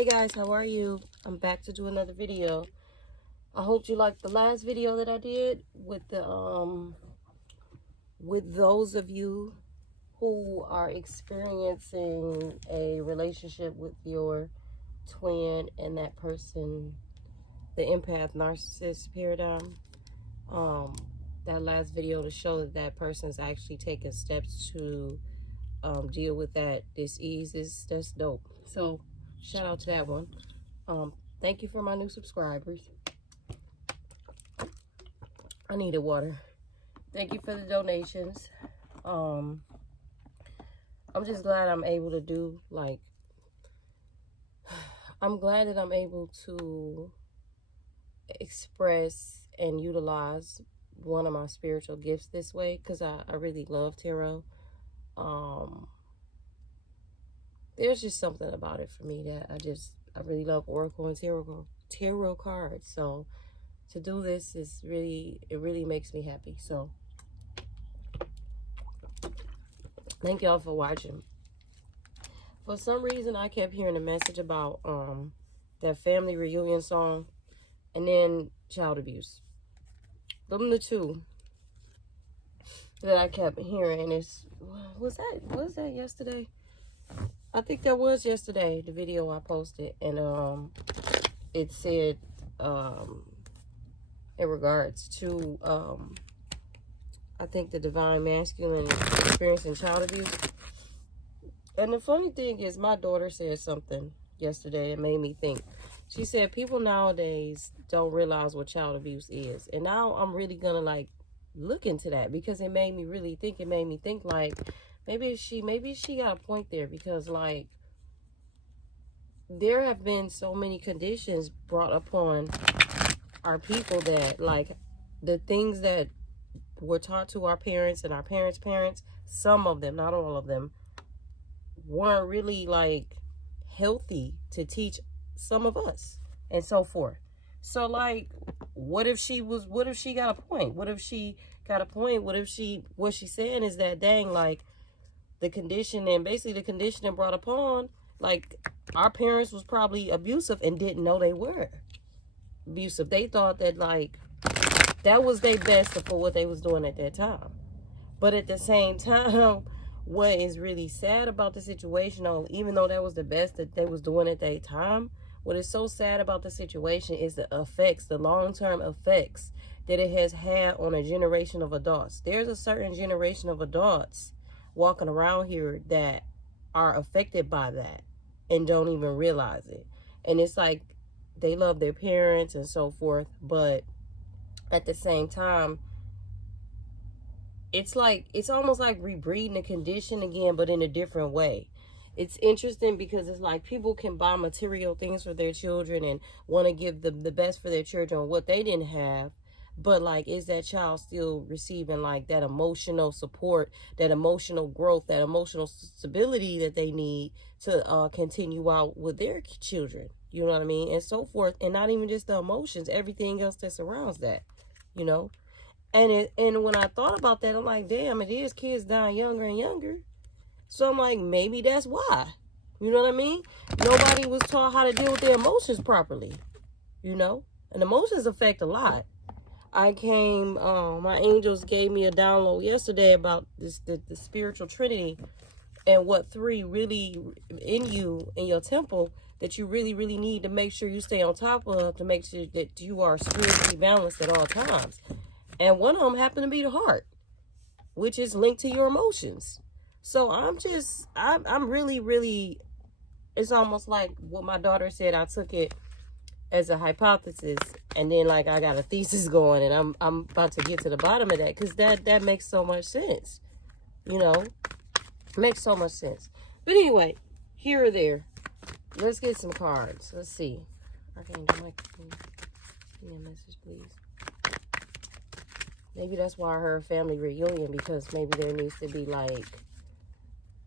Hey guys, how are you? I'm back to do another video. I hope you liked the last video that I did with the with those of you who are experiencing a relationship with your twin and that person, the empath narcissist paradigm. That last video to show that that person is actually taking steps to deal with that disease that's dope. So shout out to that one. Thank you for my new subscribers. I needed water. Thank you for the donations. I'm just glad I'm able to do, like, I'm glad that I'm able to express and utilize one of my spiritual gifts this way, because I really love tarot. There's just something about it for me that I really love oracle and tarot cards. So to do this is it really makes me happy. So thank y'all for watching. For some reason, I kept hearing a message about that family reunion song and then child abuse. Them the two that I kept hearing. Was that yesterday? I think that was yesterday, the video I posted, and it said in regards to I think the divine masculine experiencing child abuse. And the funny thing is, my daughter said something yesterday that made me think. She said people nowadays don't realize what child abuse is, and now I'm really gonna like look into that, because it made me really think. It made me think like maybe she got a point there, because like there have been so many conditions brought upon our people that like the things that were taught to our parents and our parents' parents, some of them, not all of them, weren't really like healthy to teach some of us and so forth. So like what if she got a point? What if what she's saying is that, dang, like the conditioning brought upon, like our parents was probably abusive and didn't know they were abusive. They thought that like that was their best for what they was doing at that time. But at the same time, what is really sad about the situation, even though that was the best that they was doing at that time, what is so sad about the situation is the effects, the long-term effects that it has had on a generation of adults. There's a certain generation of adults walking around here that are affected by that and don't even realize it. And it's like they love their parents and so forth, but at the same time, it's almost like rebreeding the condition again, but in a different way. It's interesting because it's like people can buy material things for their children and want to give them the best for their children, what they didn't have. But like, is that child still receiving like that emotional support, that emotional growth, that emotional stability that they need to continue out with their children? You know what I mean? And so forth. And not even just the emotions, everything else that surrounds that, you know? And when I thought about that, I'm like, damn, it is kids dying younger and younger. So I'm like, maybe that's why. You know what I mean? Nobody was taught how to deal with their emotions properly, you know? And emotions affect a lot. My angels gave me a download yesterday about the spiritual trinity, and what three really in you, in your temple, that you really, really need to make sure you stay on top of, to make sure that you are spiritually balanced at all times. And one of them happened to be the heart, which is linked to your emotions. So I'm really, really, it's almost like what my daughter said. I took it as a hypothesis, and then like I got a thesis going, and I'm about to get to the bottom of that, because that makes so much sense, you know, it makes so much sense. But anyway, here or there, let's get some cards. Let's see. Okay, give me a message, please. Maybe that's why I heard family reunion, because maybe there needs to be like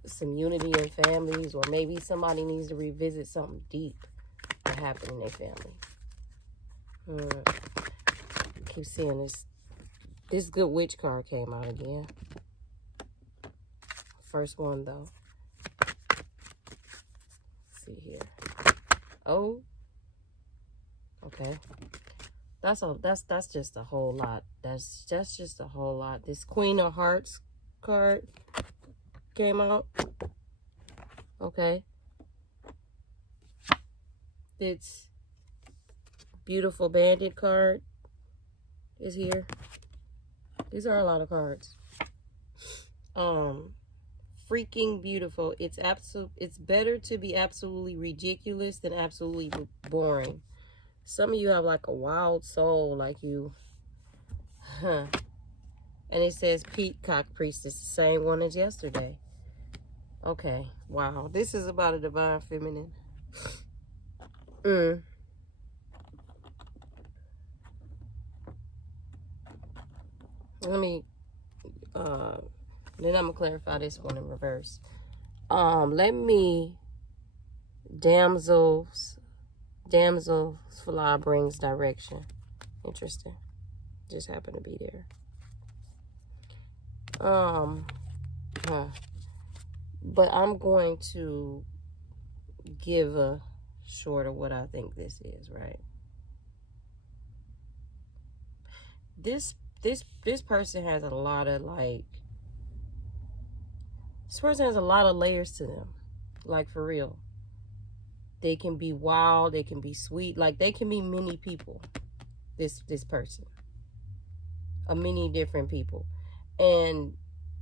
some unity in families, or maybe somebody needs to revisit something deep that happened in their family. I keep seeing this good witch card came out again. First one though. Let's see here. Oh, okay. That's just a whole lot. That's just a whole lot. This Queen of Hearts card came out. Okay. It's Beautiful Bandit card is here. These are a lot of cards. Freaking beautiful. It's better to be absolutely ridiculous than absolutely boring. Some of you have like a wild soul, like you, huh? And it says Peacock Priestess, the same one as yesterday. Okay, wow. This is about a divine feminine. Let me, then I'm gonna clarify this one in reverse. Let me, damsel's fly brings direction. Interesting. Just happened to be there. But I'm going to give a short of what I think this is, right? This person has a lot of this person has a lot of layers to them. Like, for real. They can be wild, they can be sweet, like they can be many people. This person. Many different people. And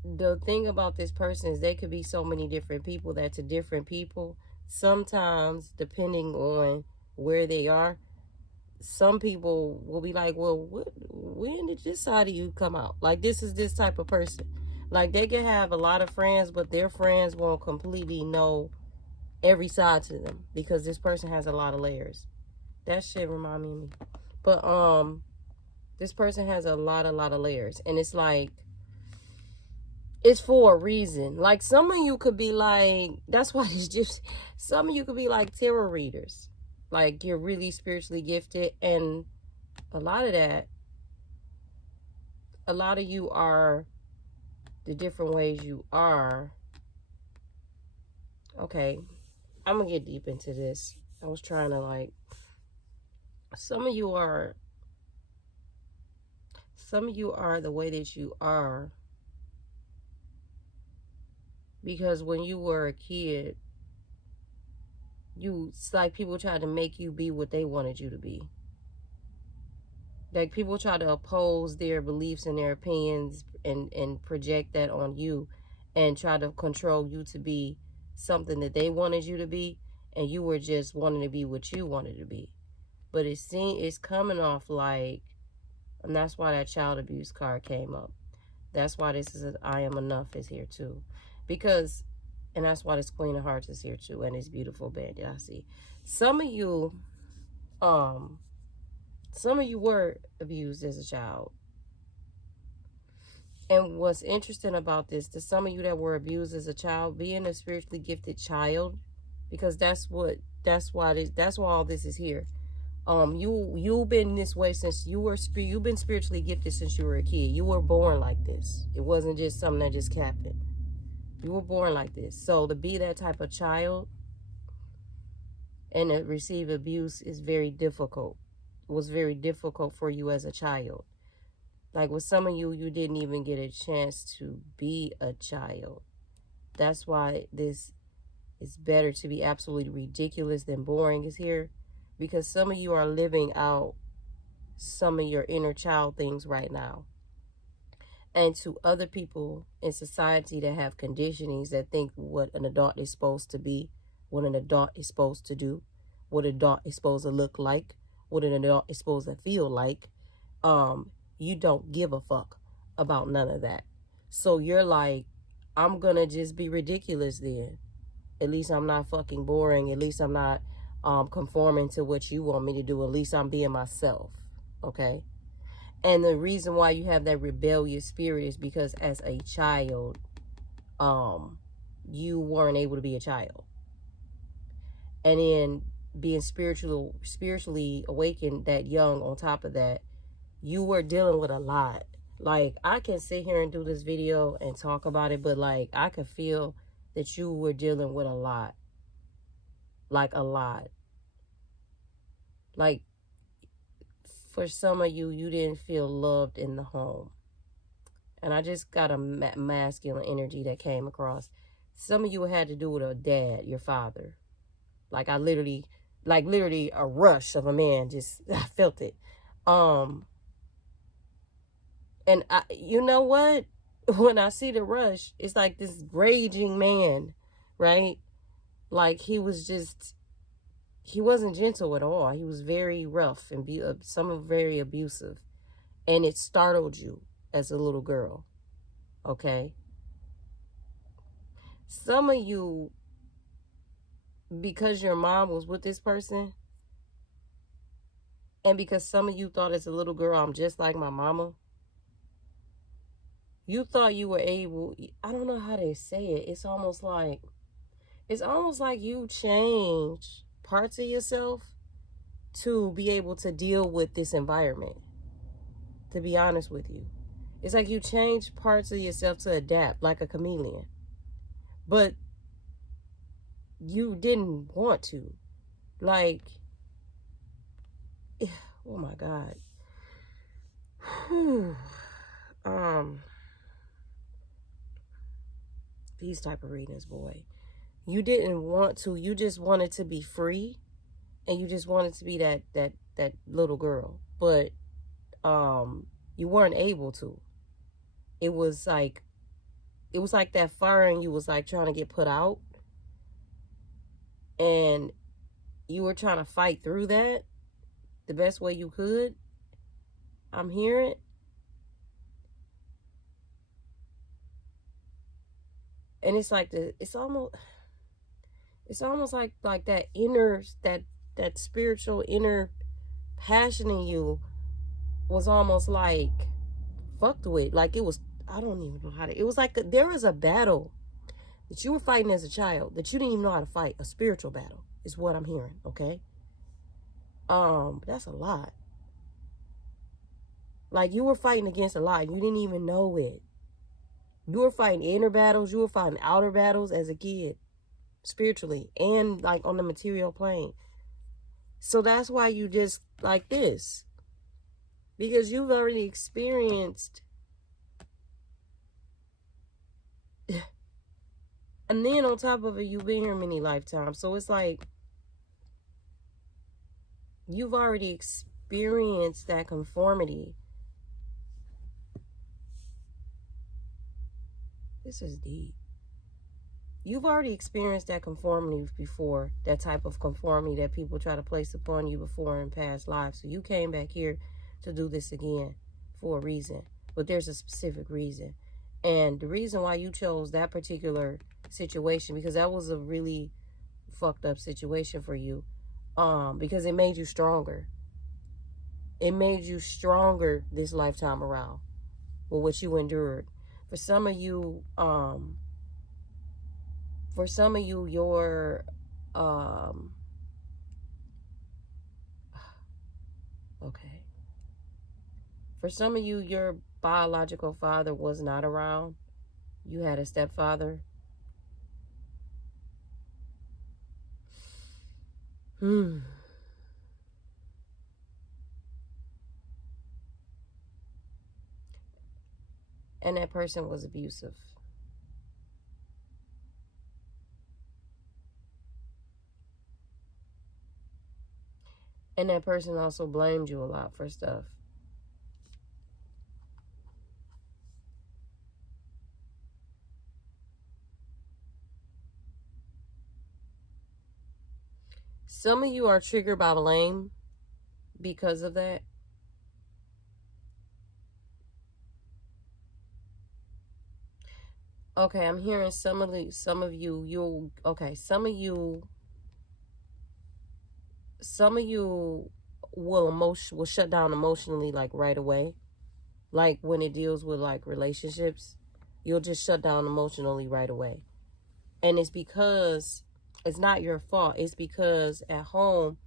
the thing about this person is they could be so many different people that to different people, sometimes depending on where they are, some people will be like, well, when did this side of you come out? Like, this is this type of person. Like, they can have a lot of friends, but their friends won't completely know every side to them because this person has a lot of layers. That shit remind me of me. But this person has a lot of layers, and it's like, it's for a reason. Like, some of you could be like, that's why it's just, some of you could be like tarot readers. Like, you're really spiritually gifted, and a lot of you are the different ways you are. Okay, I'm gonna get deep into this. I was trying to some of you are the way that you are because when you were a kid, it's like people tried to make you be what they wanted you to be. Like, people try to oppose their beliefs and their opinions and project that on you and try to control you to be something that they wanted you to be, and you were just wanting to be what you wanted to be. But it's coming off like, and that's why that child abuse card came up. That's why this is I Am Enough is here too. Because, and that's why this Queen of Hearts is here too, and this Beautiful Bandit I see. Some of you were abused as a child. And what's interesting about this, to some of you that were abused as a child, being a spiritually gifted child, because that's why all this is here. You've been this way since you've been spiritually gifted since you were a kid. You were born like this. It wasn't just something that just happened. You were born like this. So to be that type of child and to receive abuse is very difficult. It was very difficult for you as a child. Like, with some of you, you didn't even get a chance to be a child. That's why this is better to be absolutely ridiculous than boring is here. Because some of you are living out some of your inner child things right now. And to other people in society that have conditionings that think what an adult is supposed to be, what an adult is supposed to do, what an adult is supposed to look like, what an adult is supposed to feel like, you don't give a fuck about none of that. So you're like, I'm gonna just be ridiculous then. At least I'm not fucking boring. At least I'm not conforming to what you want me to do. At least I'm being myself. Okay? And the reason why you have that rebellious spirit is because as a child, you weren't able to be a child. And then being spiritually awakened that young, on top of that, you were dealing with a lot. Like, I can sit here and do this video and talk about it, but like, I could feel that you were dealing with a lot. Like, a lot. Like, for some of you, you didn't feel loved in the home. And I just got a masculine energy that came across. Some of you had to do with a dad, your father. Like, literally a rush of a man. Just, I felt it. And you know what? When I see the rush, it's like this raging man, right? Like, he wasn't gentle at all. He was very rough and some very abusive. And it startled you as a little girl, okay? Some of you, because your mom was with this person, and because some of you thought as a little girl, I'm just like my mama, you thought you were able, I don't know how to say it. It's almost like you change parts of yourself to be able to deal with this environment, to be honest with you. It's like you change parts of yourself to adapt like a chameleon. But you didn't want to. Like, oh my God. Whew. These type of readings, boy. You didn't want to. You just wanted to be free, and you just wanted to be that little girl. But you weren't able to. It was like that fire in you was like trying to get put out, and you were trying to fight through that the best way you could. I'm hearing. And it's like it's almost like that inner, that spiritual inner passion in you was almost like fucked with. Like, it was, I don't even know how to, it was like there was a battle that you were fighting as a child that you didn't even know how to fight. A spiritual battle is what I'm hearing, okay? That's a lot. Like, you were fighting against a lot. You didn't even know it. You were fighting inner battles. You were fighting outer battles as a kid, spiritually and like on the material plane. So that's why you just like this, because you've already experienced. And then on top of it, you've been here many lifetimes. So it's like you've already experienced that conformity. This is deep. You've already experienced that conformity before, that type of conformity that people try to place upon you before in past lives. So you came back here to do this again for a reason. But there's a specific reason. And the reason why you chose that particular situation, because that was a really fucked up situation for you, because it made you stronger. It made you stronger this lifetime around with what you endured. For some of you, your okay. For some of you, your biological father was not around. You had a stepfather. And that person was abusive. And that person also blamed you a lot for stuff. Some of you are triggered by blame because of that. Okay, I'm hearing some of you will shut down emotionally, like right away. Like when it deals with like relationships, you'll just shut down emotionally right away. And it's because it's not your fault. It's because at home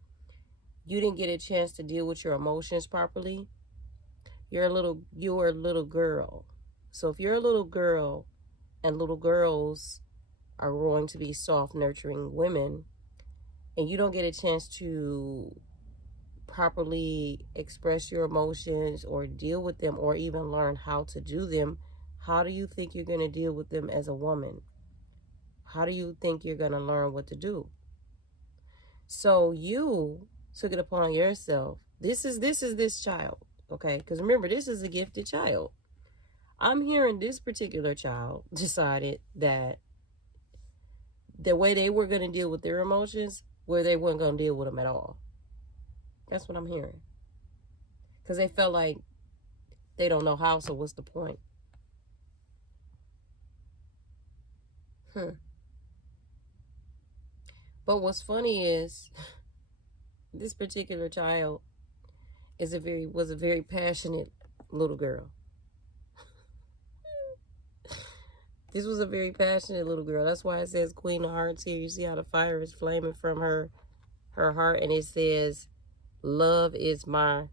you didn't get a chance to deal with your emotions properly. You're a little girl. So if you're a little girl, and little girls are going to be soft, nurturing women, and you don't get a chance to properly express your emotions or deal with them or even learn how to do them, how do you think you're going to deal with them as a woman? How do you think you're going to learn what to do? So you took it upon yourself. This is this child, okay? Because remember, this is a gifted child. I'm hearing this particular child decided that the way they were going to deal with their emotions, where they weren't going to deal with them at all. That's what I'm hearing. Because they felt like they don't know how, so what's the point? But what's funny is this particular child was a very passionate little girl. This was a very passionate little girl. That's why it says Queen of Hearts here. You see how the fire is flaming from her heart, and it says, love is my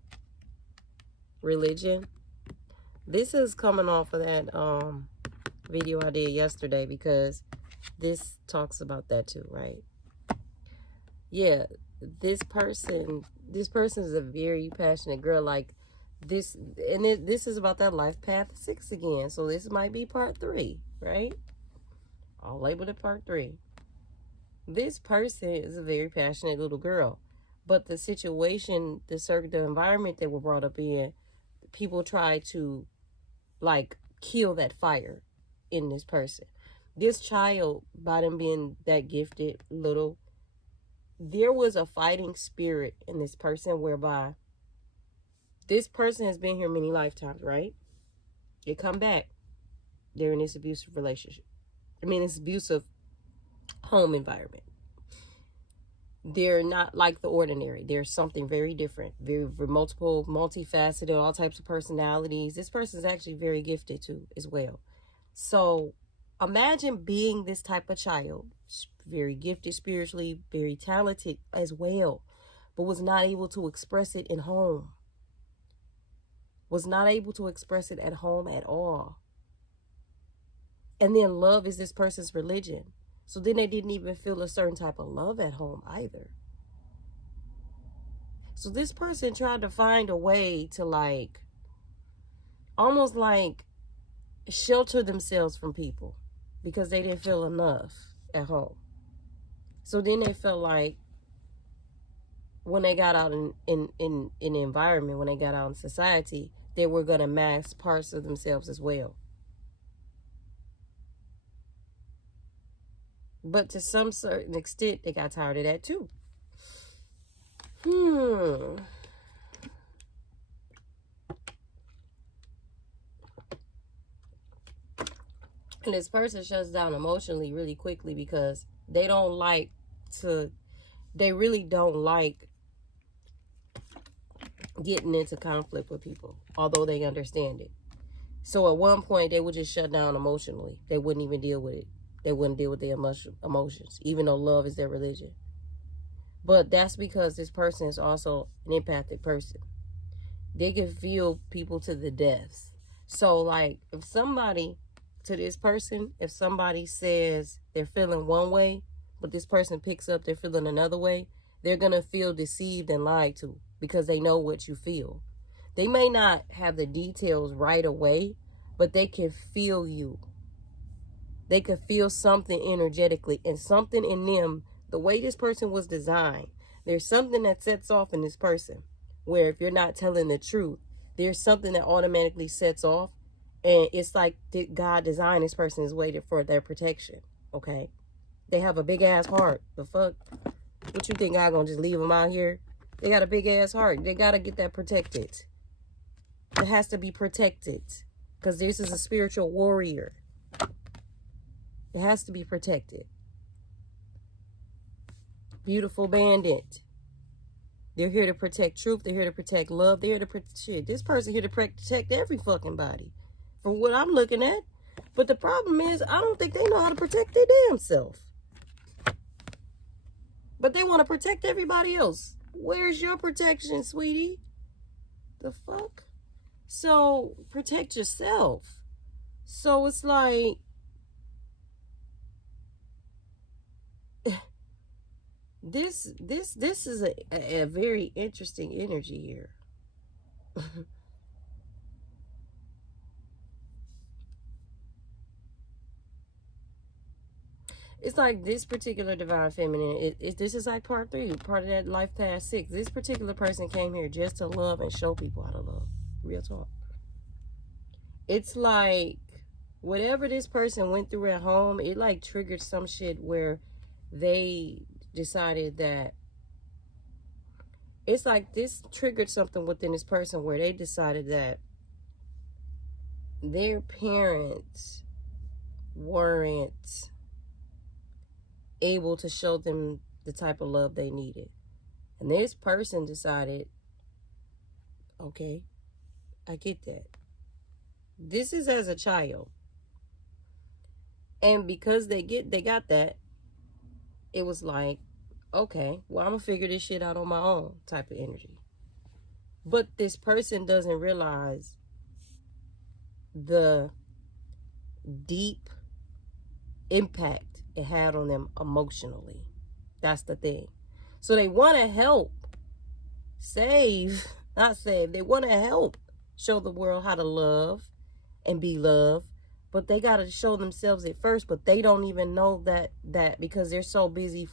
religion. This is coming off of that video I did yesterday, because this talks about that too, right? Yeah, this person is a very passionate girl. Like this, and this is about that life path 6 again. So this might be part 3, right? I'll label it part 3. This person is a very passionate little girl, but the situation, the environment they were brought up in, people try to like kill that fire in this person. This child, by them being that gifted little, there was a fighting spirit in this person, whereby this person has been here many lifetimes, right? They come back, they're in this abusive relationship. This abusive home environment. They're not like the ordinary. There's something very different, very multiple, multifaceted, all types of personalities. This person is actually very gifted too, as well. So imagine being this type of child, very gifted spiritually, very talented as well, but was not able to express it in home. Was not able to express it at home at all. And then love is this person's religion. So then they didn't even feel a certain type of love at home either. So this person tried to find a way to like, almost like shelter themselves from people, because they didn't feel enough at home. So then they felt like when they got out in the environment, when they got out in society, they were going to mask parts of themselves as well. But to some certain extent, they got tired of that too. And this person shuts down emotionally really quickly, because they really don't like getting into conflict with people, although they understand it. So at one point, they would just shut down emotionally. They wouldn't even deal with it. They wouldn't deal with their emotions, even though love is their religion. But that's because this person is also an empathic person. They can feel people to the depths. So like, if somebody says they're feeling one way, but this person picks up they're feeling another way, they're going to feel deceived and lied to, because they know what you feel. They may not have the details right away, but they can feel you. They could feel something energetically, and something in them, the way this person was designed, there's something that sets off in this person, where if you're not telling the truth, there's something that automatically sets off, and it's like God designed this person as way for their protection, okay? They have a big ass heart. The fuck? What you think, God gonna just leave them out here? They got a big ass heart. They gotta get that protected. It has to be protected, because this is a spiritual warrior. It has to be protected. Beautiful bandit. They're here to protect truth. They're here to protect love. They're here to protect shit. This person here to protect every fucking body, from what I'm looking at. But the problem is, I don't think they know how to protect their damn self. But they want to protect everybody else. Where's your protection, sweetie? The fuck? So protect yourself. So it's like, This is a very interesting energy here. It's like this particular divine feminine. This is like part 3, part of that life path 6. This particular person came here just to love and show people how to love. Real talk. It's like whatever this person went through at home, it like triggered some shit where they decided that it's like this triggered something within this person where they decided that their parents weren't able to show them the type of love they needed. And this person decided, okay, I get that. This is as a child. And because they got that, it was like, okay, well, I'm gonna figure this shit out on my own type of energy. But this person doesn't realize the deep impact it had on them emotionally. That's the thing. So they want to help they want to help show the world how to love and be loved, but they got to show themselves at first. But they don't even know that because they're so busy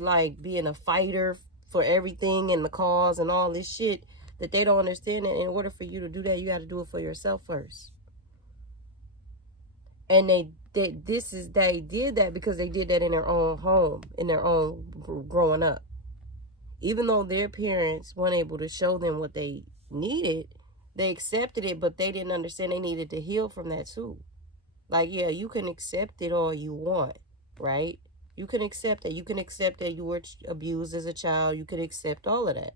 like being a fighter for everything and the cause and all this shit, that they don't understand that in order for you to do that, you got to do it for yourself first. And they did that because they did that in their own home, in their own growing up. Even though their parents weren't able to show them what they needed, they accepted it, but they didn't understand they needed to heal from that too. Like, yeah, you can accept it all you want, right? You can accept that. You can accept that you were abused as a child. You can accept all of that.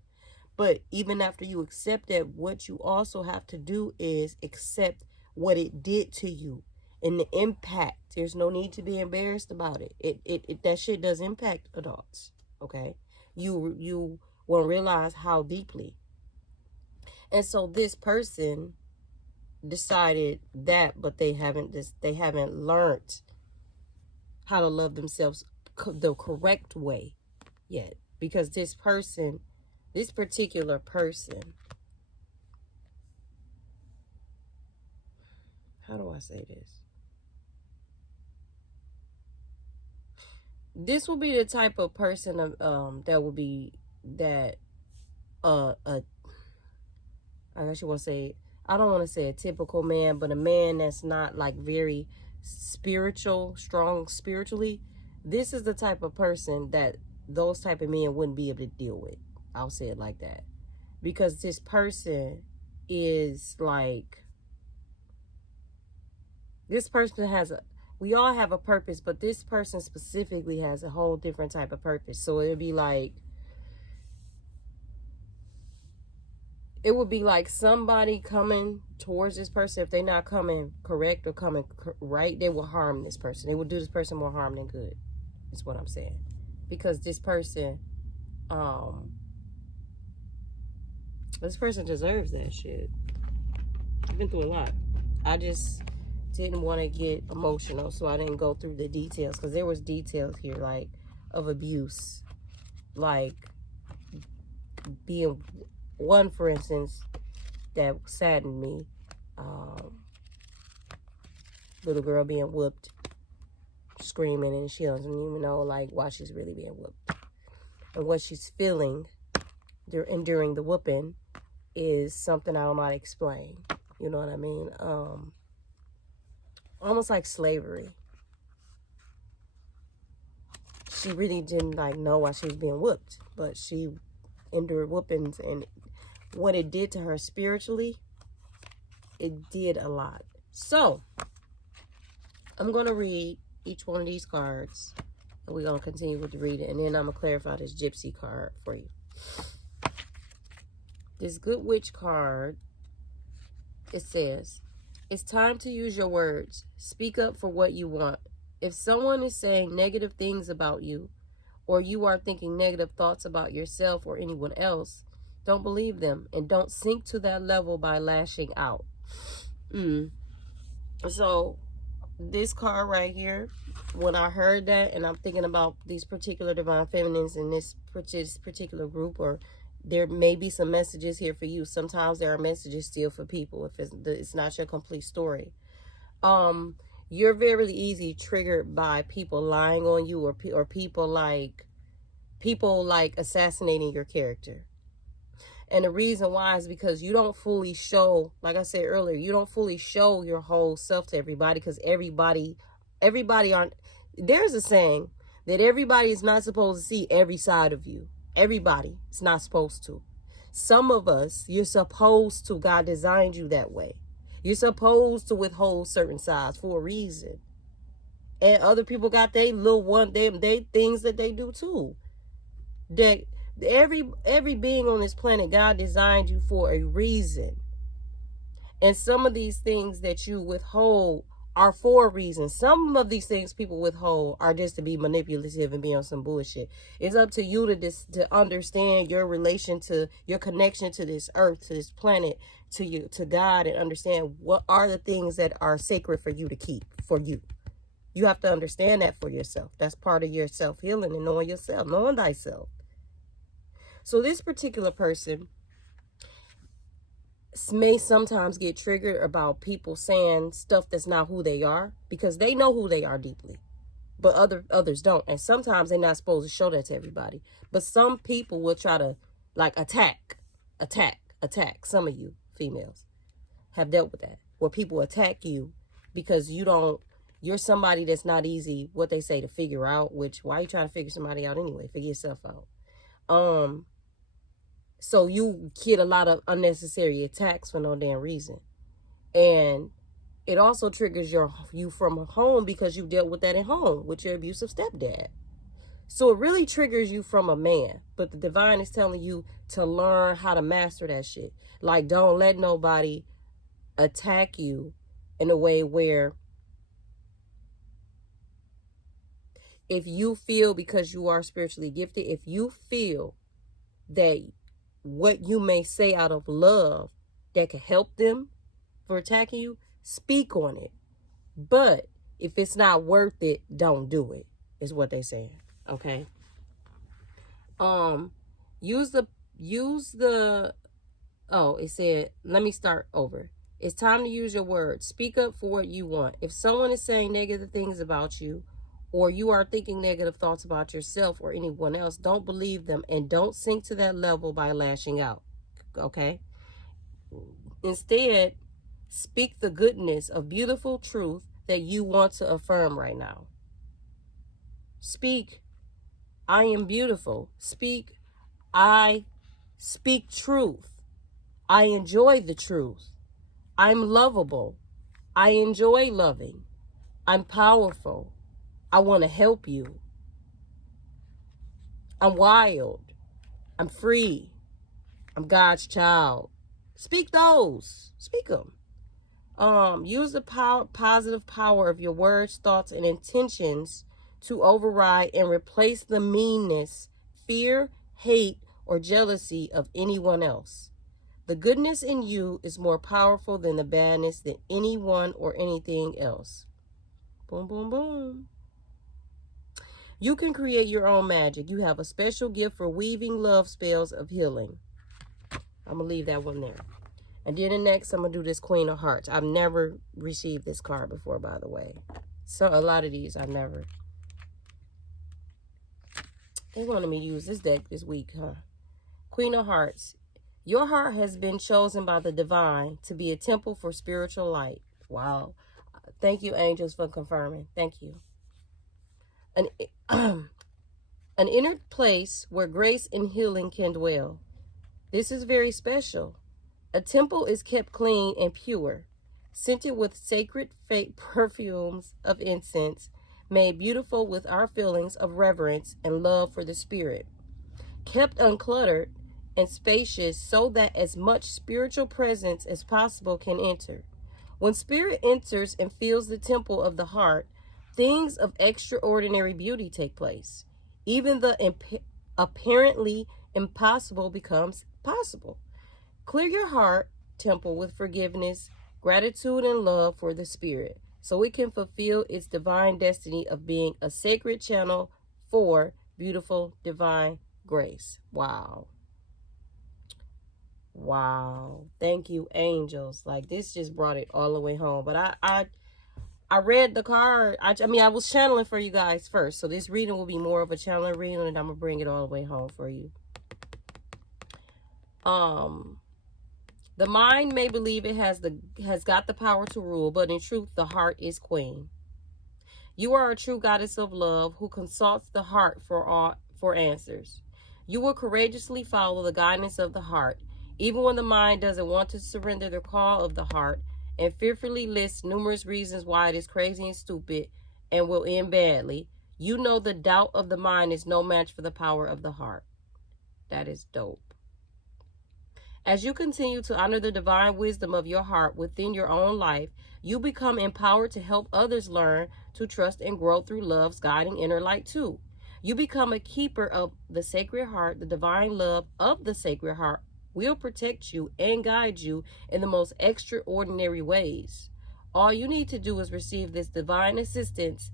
But even after you accept that, what you also have to do is accept what it did to you and the impact. There's no need to be embarrassed about it. It that shit does impact adults, okay? You will realize how deeply. And so this person decided that, but they haven't learned how to love themselves the correct way yet, because this particular person, how do I say this? This will be the type of person that will be that I guess you want to say, I don't want to say a typical man, but a man that's not like very strong spiritually. This is the type of person that those type of men wouldn't be able to deal with. I'll say it like that. Because this person is like, this person we all have a purpose, but this person specifically has a whole different type of purpose. So it would be like somebody coming towards this person. If they're not coming correct or coming right, they will harm this person. They will do this person more harm than good, is what I'm saying. Because this person deserves that shit. I've been through a lot. I just didn't want to get emotional, so I didn't go through the details, because there was details here like of abuse, like being one, for instance, that saddened me. Little girl being whooped, screaming, and she doesn't even know like why she's really being whooped, and what she's feeling during the whooping is something I don't know how to explain. You know what I mean? Almost like slavery. She really didn't like know why she was being whooped, but she endured whoopings, and what it did to her spiritually, it did a lot. So I'm going to read each one of these cards, and we're going to continue with the reading, and then I'm going to clarify this Gypsy card for you. This Good Witch card, it says, it's time to use your words. Speak up for what you want. If someone is saying negative things about you, or you are thinking negative thoughts about yourself or anyone else, don't believe them, and don't sink to that level by lashing out. So this card right here, when I heard that, and I'm thinking about these particular divine feminines in this particular group, or there may be some messages here for you. Sometimes there are messages still for people if it's not your complete story. You're very easy triggered by people lying on you, or people like assassinating your character. And the reason why is because you don't fully show, like I said earlier, you don't fully show your whole self to everybody, because everybody aren't, there's a saying that everybody is not supposed to see every side of you. Everybody is not supposed to. Some of us, you're supposed to. God designed you that way. You're supposed to withhold certain sides for a reason. And other people got they little one, they things that they do too. That every being on this planet, God designed you for a reason. And some of these things that you withhold are for a reason. Some of these things people withhold are just to be manipulative and be on some bullshit. It's up to you to understand your relation to your connection to this earth, to this planet, to God, and understand what are the things that are sacred for you to keep for you. You have to understand that for yourself. That's part of your self-healing and knowing yourself, knowing thyself. So this particular person may sometimes get triggered about people saying stuff that's not who they are, because they know who they are deeply, but others don't. And sometimes they're not supposed to show that to everybody. But some people will try to like attack. Some of you females have dealt with that, where people attack you because you're somebody that's not easy, what they say, to figure out, which why you trying to figure somebody out anyway? Figure yourself out. So you get a lot of unnecessary attacks for no damn reason. And it also triggers you from home, because you dealt with that at home with your abusive stepdad. So it really triggers you from a man. But the divine is telling you to learn how to master that shit. Like, don't let nobody attack you in a way where if you feel, because you are spiritually gifted, if you feel that what you may say out of love that could help them for attacking you, speak on it. But if it's not worth it, don't do it, is what they say. Okay. Use the it said, let me start over. It's time to use your words. Speak up for what you want. If someone is saying negative things about you, or you are thinking negative thoughts about yourself or anyone else, don't believe them, and don't sink to that level by lashing out. Okay? Instead, speak the goodness of beautiful truth that you want to affirm right now. Speak, I am beautiful. Speak, I speak truth. I enjoy the truth. I'm lovable. I enjoy loving. I'm powerful. I want to help you. I'm wild. I'm free. I'm God's child. Speak those. Speak them. Use the positive power of your words, thoughts, and intentions to override and replace the meanness, fear, hate, or jealousy of anyone else. The goodness in you is more powerful than the badness than anyone or anything else. Boom, boom, boom. You can create your own magic. You have a special gift for weaving love spells of healing. I'm going to leave that one there. And then the next, I'm going to do this Queen of Hearts. I've never received this card before, by the way. So a lot of these I've never. They wanted me to use this deck this week, huh? Queen of Hearts. Your heart has been chosen by the divine to be a temple for spiritual light. Wow. Thank you, angels, for confirming. Thank you. An inner place where grace and healing can dwell. This is very special. A temple is kept clean and pure, scented with sacred fake perfumes of incense, made beautiful with our feelings of reverence and love for the spirit, kept uncluttered and spacious so that as much spiritual presence as possible can enter. When spirit enters and fills the temple of the heart, things of extraordinary beauty take place. Even the apparently impossible becomes possible. Clear your heart temple with forgiveness, gratitude, and love for the spirit. so it can fulfill its divine destiny of being a sacred channel for beautiful divine grace. Wow. Wow. Thank you, angels. Like, this just brought it all the way home. But I read the card. I mean, I was channeling for you guys first. So this reading will be more of a channeling reading, and I'm going to bring it all the way home for you. The mind may believe it has got the power to rule, but in truth, the heart is queen. You are a true goddess of love who consults the heart for answers. You will courageously follow the guidance of the heart, even when the mind doesn't want to surrender the call of the heart, and fearfully lists numerous reasons why it is crazy and stupid and will end badly. You know the doubt of the mind is no match for the power of the heart. That is dope. As you continue to honor the divine wisdom of your heart within your own life, you become empowered to help others learn to trust and grow through love's guiding inner light too. You become a keeper of the sacred heart. The divine love of the sacred heart will protect you and guide you in the most extraordinary ways. All you need to do is receive this divine assistance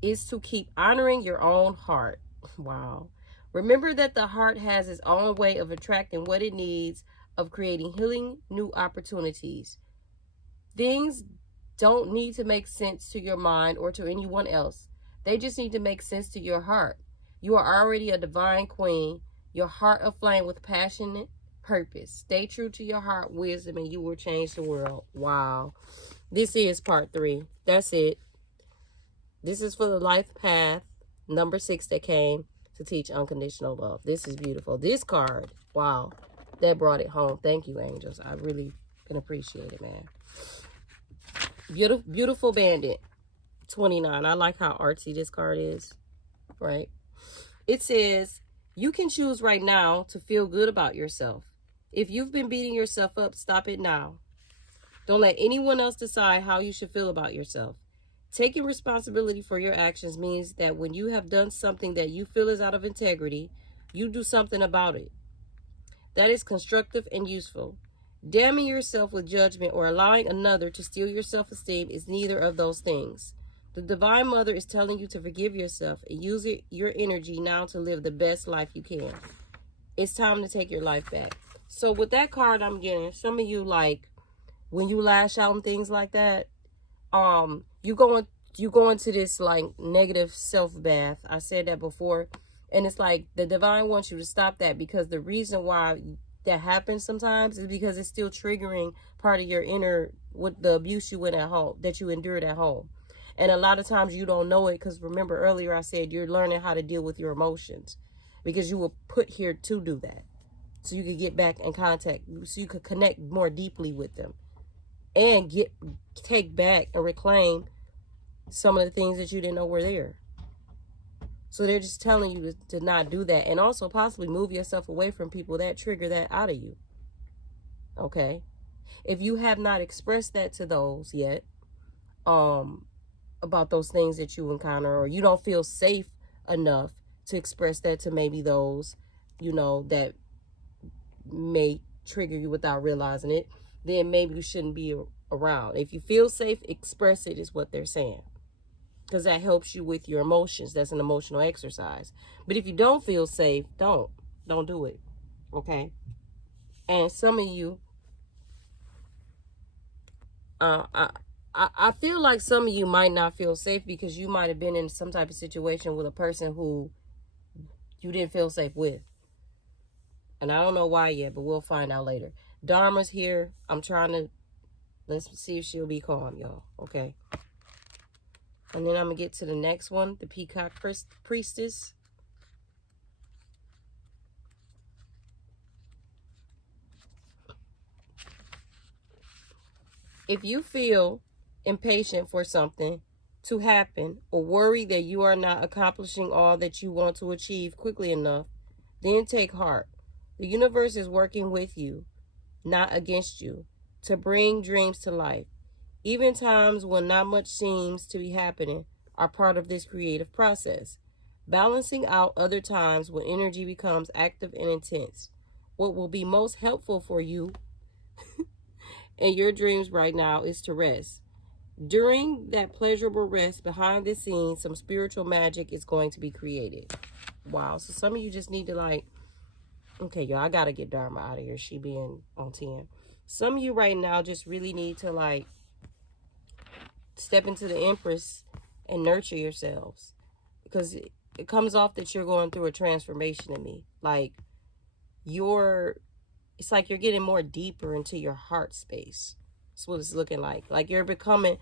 is to keep honoring your own heart. Wow. Remember that the heart has its own way of attracting what it needs, of creating healing new opportunities. Things don't need to make sense to your mind or to anyone else. They just need to make sense to your heart. You are already a divine queen, your heart aflame with passionate purpose. Stay true to your heart wisdom and you will change the world. Wow. This is part 3. That's it. This is for the life path, number 6 that came to teach unconditional love. This is beautiful. This card, wow, that brought it home. Thank you, angels. I really can appreciate it, man. Beautiful Bandit, 29. I like how artsy this card is, right? It says, you can choose right now to feel good about yourself. If you've been beating yourself up, stop it now. Don't let anyone else decide how you should feel about yourself. Taking responsibility for your actions means that when you have done something that you feel is out of integrity, you do something about it. That is constructive and useful. Damning yourself with judgment or allowing another to steal your self-esteem is neither of those things. The Divine Mother is telling you to forgive yourself and use your energy now to live the best life you can. It's time to take your life back. So with that card I'm getting, some of you, like, when you lash out and things like that, you go into this, like, negative self-bath. I said that before. And it's like the divine wants you to stop that, because the reason why that happens sometimes is because it's still triggering part of your inner, with the abuse you went at home, that you endured at home. And a lot of times you don't know it, because remember earlier I said you're learning how to deal with your emotions, because you were put here to do that. So you could get back in contact, so you could connect more deeply with them and take back and reclaim some of the things that you didn't know were there. So they're just telling you to not do that, and also possibly move yourself away from people that trigger that out of you. Okay? If you have not expressed that to those yet, about those things that you encounter, or you don't feel safe enough to express that to maybe those, you know, that may trigger you without realizing it, then maybe you shouldn't be around. If you feel safe, express it, is what they're saying, because that helps you with your emotions. That's an emotional exercise. But if you don't feel safe, don't do it. Okay? And some of you, I feel like some of you might not feel safe because you might have been in some type of situation with a person who you didn't feel safe with. And I don't know why yet, but we'll find out later. Dharma's here. Let's see if she'll be calm, y'all. Okay? And then I'm going to get to the next one, the Peacock Priestess. If you feel impatient for something to happen, or worry that you are not accomplishing all that you want to achieve quickly enough, then take heart. The universe is working with you, not against you, to bring dreams to life. Even times when not much seems to be happening are part of this creative process, balancing out other times when energy becomes active and intense. What will be most helpful for you and your dreams right now is to rest. During that pleasurable rest behind the scenes, some spiritual magic is going to be created. Wow. So some of you just need to like, okay, y'all, I gotta get Dharma out of here. She being on 10. Some of you right now just really need to like step into the Empress and nurture yourselves. Because it comes off that you're going through a transformation in me. Like it's like you're getting more deeper into your heart space. That's what it's looking like. Like you're becoming,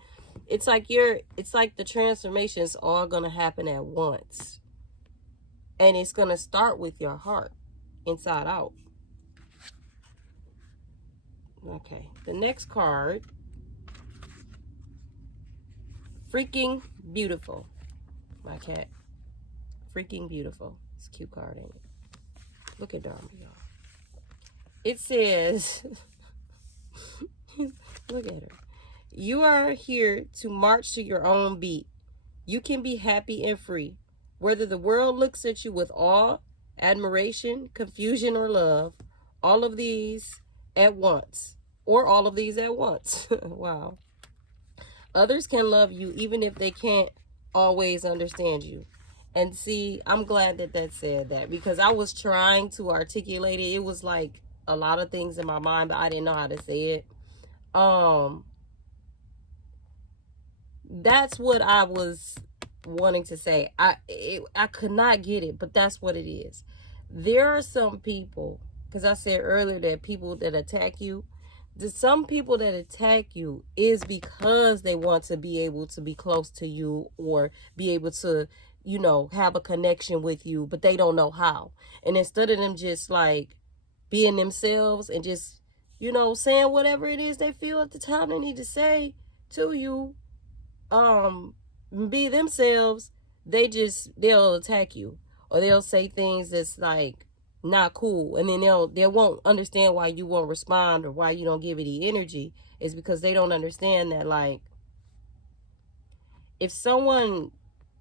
it's like the transformation is all going to happen at once. And it's going to start with your heart, inside out. Okay, the next card, freaking beautiful. My cat, freaking beautiful. It's a cute card, ain't it? Look at Dharma, y'all. It says, look at her. You are here to march to your own beat. You can be happy and free. Whether the world looks at you with awe, admiration, confusion, or love, all of these at once, or all of these at once. Wow. Others can love you even if they can't always understand you. And see, I'm glad that said that, because I was trying to articulate it. It was like a lot of things in my mind, but I didn't know how to say it. That's what I was wanting to say. I could not get it, but that's what it is. There are some people, because I said earlier that people that attack you, some people that attack you is because they want to be able to be close to you or be able to, you know, have a connection with you, but they don't know how. And instead of them just like being themselves and just, you know, saying whatever it is they feel at the time they need to say to you, be themselves, they'll attack you, or they'll say things that's like not cool, and then they won't understand why you won't respond or why you don't give it the energy. Is because they don't understand that, like, if someone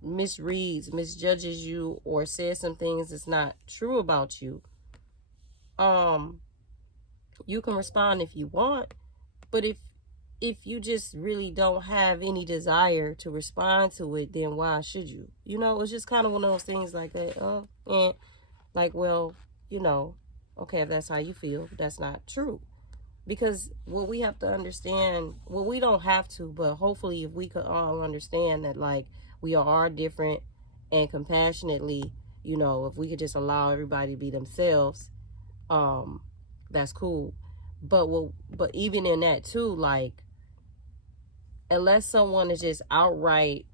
misjudges you or says some things that's not true about you, you can respond if you want, but if you just really don't have any desire to respond to it, then why should you? You know, it's just kind of one of those things like that. And like, well, you know, okay, if that's how you feel, that's not true. Because what we have to understand, well, we don't have to, but hopefully if we could all understand that, like, we are different, and compassionately, you know, if we could just allow everybody to be themselves, that's cool. But even in that too, like, unless someone is just outright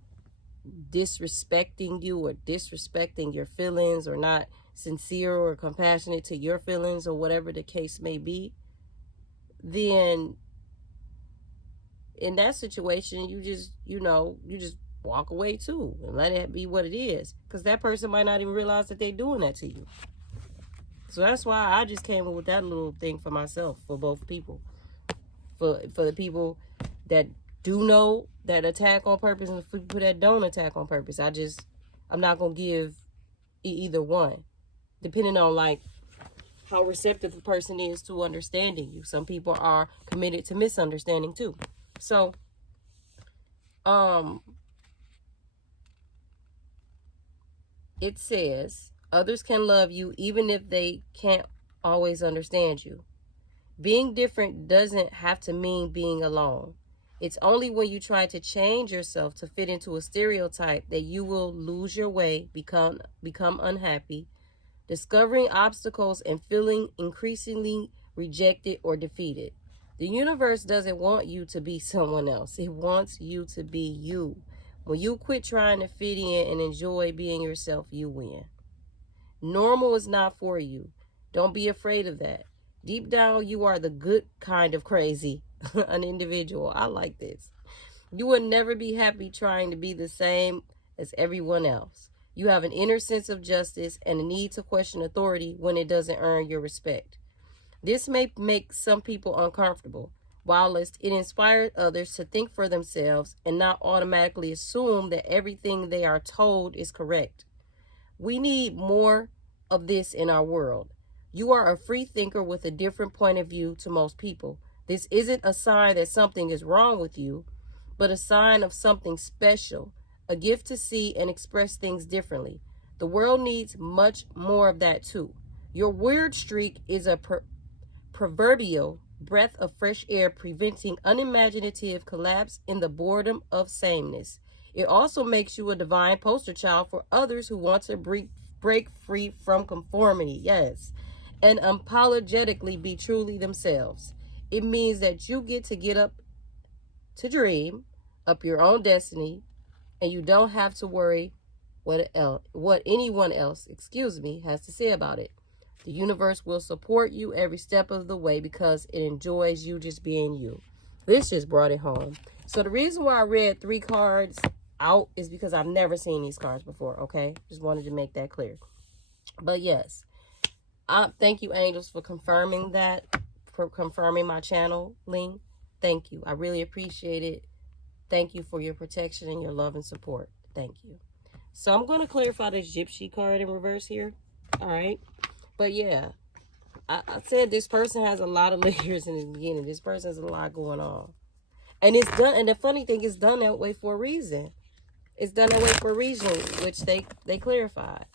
disrespecting you or disrespecting your feelings or not sincere or compassionate to your feelings or whatever the case may be, then in that situation, you just walk away too and let it be what it is, because that person might not even realize that they're doing that to you. So that's why I just came up with that little thing for myself, for both people, for the people that do know that attack on purpose and for people that don't attack on purpose. I'm not gonna give either one, depending on like how receptive the person is to understanding you. Some people are committed to misunderstanding too. So it says others can love you even if they can't always understand you. Being different doesn't have to mean being alone. It's only when you try to change yourself to fit into a stereotype that you will lose your way, become unhappy, discovering obstacles and feeling increasingly rejected or defeated. The universe doesn't want you to be someone else. It wants you to be you. When you quit trying to fit in and enjoy being yourself, you win. Normal is not for you. Don't be afraid of that. Deep down, you are the good kind of crazy, an individual. I like this. You will never be happy trying to be the same as everyone else. You have an inner sense of justice and a need to question authority when it doesn't earn your respect. This may make some people uncomfortable, whilst it inspires others to think for themselves and not automatically assume that everything they are told is correct. We need more of this in our world. You are a free thinker with a different point of view to most people. This isn't a sign that something is wrong with you. but a sign of something special, a gift to see and express things differently. The world needs much more of that too. Your weird streak is a proverbial breath of fresh air, preventing unimaginative collapse in the boredom of sameness. It also makes you a divine poster child for others who want to break free from conformity, yes, and unapologetically be truly themselves. It means that you get up to dream up your own destiny, and you don't have to worry what anyone else, has to say about it. The universe will support you every step of the way because it enjoys you just being you. This just brought it home. So the reason why I read 3 cards out is because I've never seen these cards before, okay? Just wanted to make that clear. But yes, thank you, angels, for confirming that, for confirming my channel link. Thank you. I really appreciate it. Thank you for your protection and your love and support. Thank you. So I'm going to clarify this Gypsy card in reverse here. All right. But yeah, I said this person has a lot of layers in the beginning. This person has a lot going on. And it's done. And the funny thing is done that way for a reason. It's done that way for a reason, which they clarified.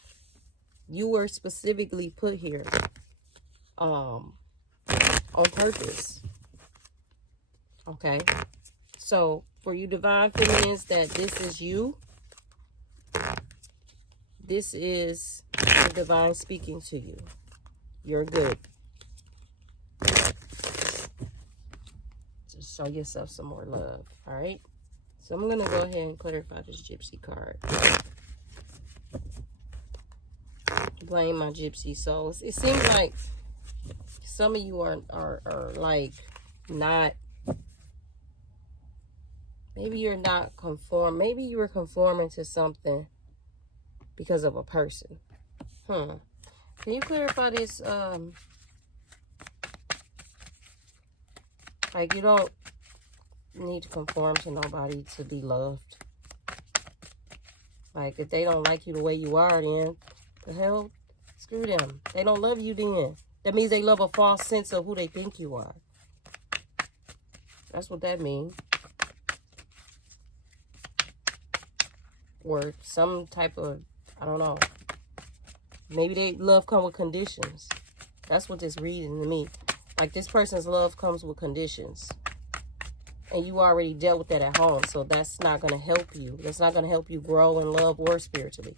You were specifically put here on purpose. Okay. So for you divine feminines, that this is you. This is the divine speaking to you. You're good. Just show yourself some more love. All right. So I'm going to go ahead and clarify this Gypsy card. Blame my Gypsy souls. It seems like some of you are like not, maybe you're not conform. Maybe you were conforming to something because of a person. Can you clarify this? Like, you don't need to conform to nobody to be loved. Like, if they don't like you the way you are, then the hell, screw them. They don't love you then. That means they love a false sense of who they think you are. That's what that means. Or some type of, I don't know. Maybe they love come with conditions. That's what this reading to me. Like, this person's love comes with conditions. And you already dealt with that at home. So that's not going to help you. That's not going to help you grow in love or spiritually.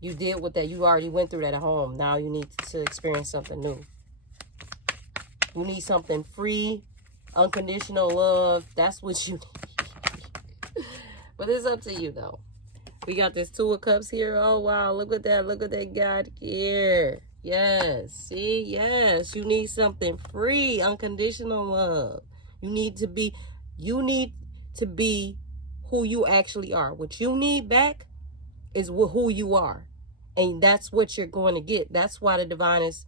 You dealt with that. You already went through that at home. Now you need to experience something new. You need something free, unconditional love. That's what you need. But it's up to you, though. We got this 2 of Cups here. Oh, wow. Look at that. Look at that guy here. Yes. See? Yes. You need something free, unconditional love. You need to be who you actually are. What you need back is who you are. And that's what you're going to get. That's why the divine is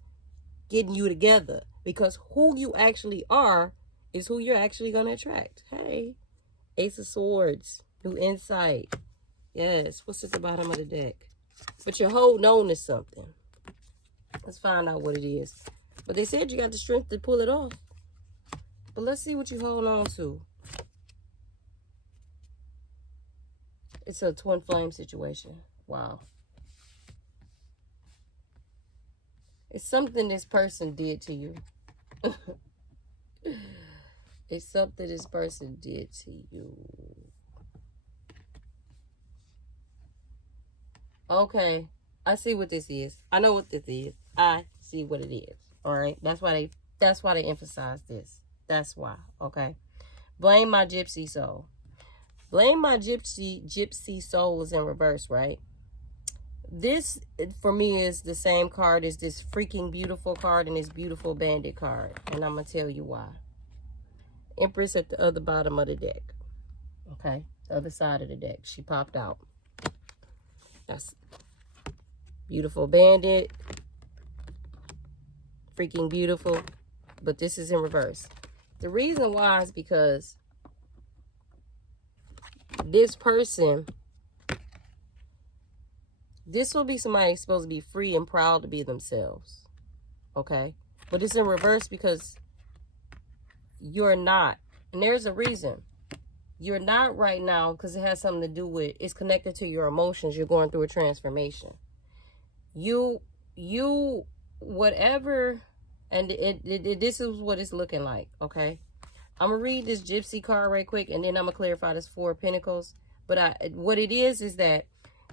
getting you together. Because who you actually are is who you're actually going to attract. Hey. Ace of Swords. New insight. Yes. What's at the bottom of the deck? But you're holding on to something. Let's find out what it is. But they said you got the strength to pull it off. But let's see what you hold on to. It's a twin flame situation. Wow. It's something this person did to you. It's something this person did to you. Okay. I see what this is. I know what this is. I see what it is. All right. That's why they emphasize this. That's why. Okay. Blame my gypsy soul. Blame my gypsy soul is in reverse, right? This, for me, is the same card as this freaking beautiful card and this beautiful bandit card. And I'm going to tell you why. Empress at the other bottom of the deck. Okay. The other side of the deck. She popped out. That's beautiful bandit. Freaking beautiful. But this is in reverse. The reason why is because this person, this will be somebody supposed to be free and proud to be themselves. Okay? But it's in reverse because you're not. And there's a reason. You're not right now because it has something to do with, it's connected to your emotions. You're going through a transformation. You, whatever, and this is what it's looking like, okay? I'm going to read this Gypsy card right quick, and then I'm going to clarify this Four of Pentacles. But what it is that